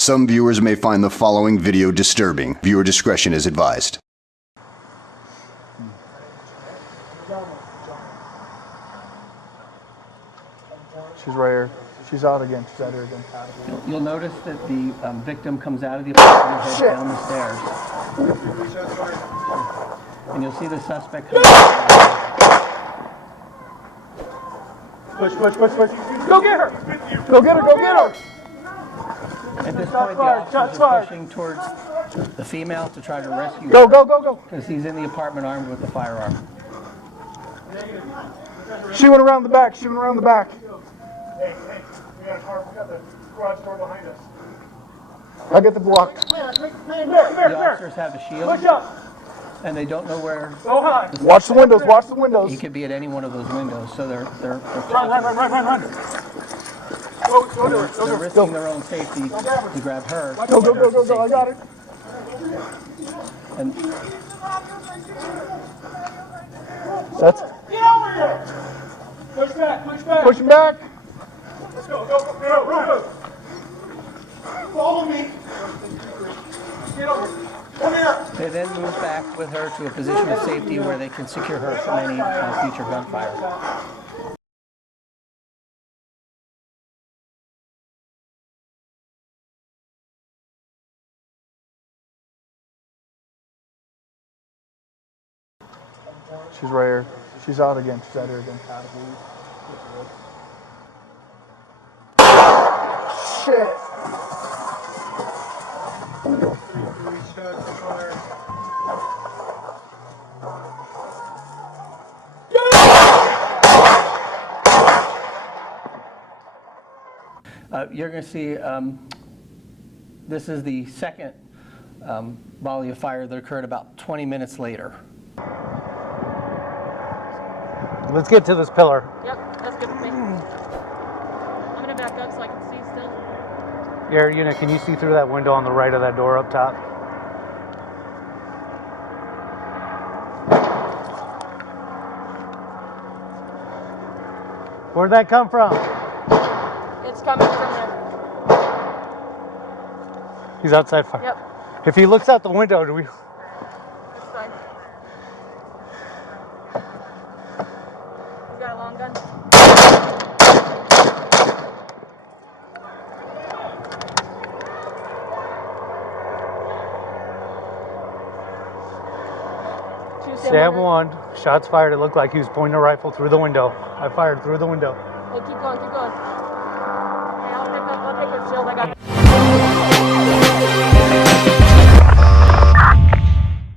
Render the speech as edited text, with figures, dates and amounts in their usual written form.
Some viewers may find the following video disturbing. Viewer discretion is advised. She's right here. She's out again. She's out here again. You'll notice that the victim comes out of the apartment and heads down the stairs. And you'll see the suspect come Push. Go get her! Go get her! Go get her! At this point, the officers are pushing towards the female to try to rescue her. Go! Because he's in the apartment armed with the firearm. She went around the back. Hey, we got the garage door behind us. I'll get the block. The officers have a shield. Push up! And they don't know where. Go high! Watch the windows, He could be at any one of those windows, so they're Run! They're risking their own safety to grab her. Go, I got it. And that's. Get over here! Push back! Push him back! Let's go! Run! Follow me! Get over! Come here! they then move back with her to a position of safety where they can secure her from any future gunfire. She's right here. She's out again. She's out here again. Shit! You're going to see this is the second volley of fire that occurred about 20 minutes later. Let's get to this pillar. Yep, that's good for me. I'm gonna back up so I can see still. Air unit, can you see through that window on the right of that door up top? Where'd that come from? It's coming from there. He's outside fire. Yep, If he looks out the window, do we? that's fine. You got a long gun? Stab one. Shots fired. It looked like he was pointing a rifle through the window. I fired through the window. Hey, keep going. Hey, I'll pick up shield. I got it.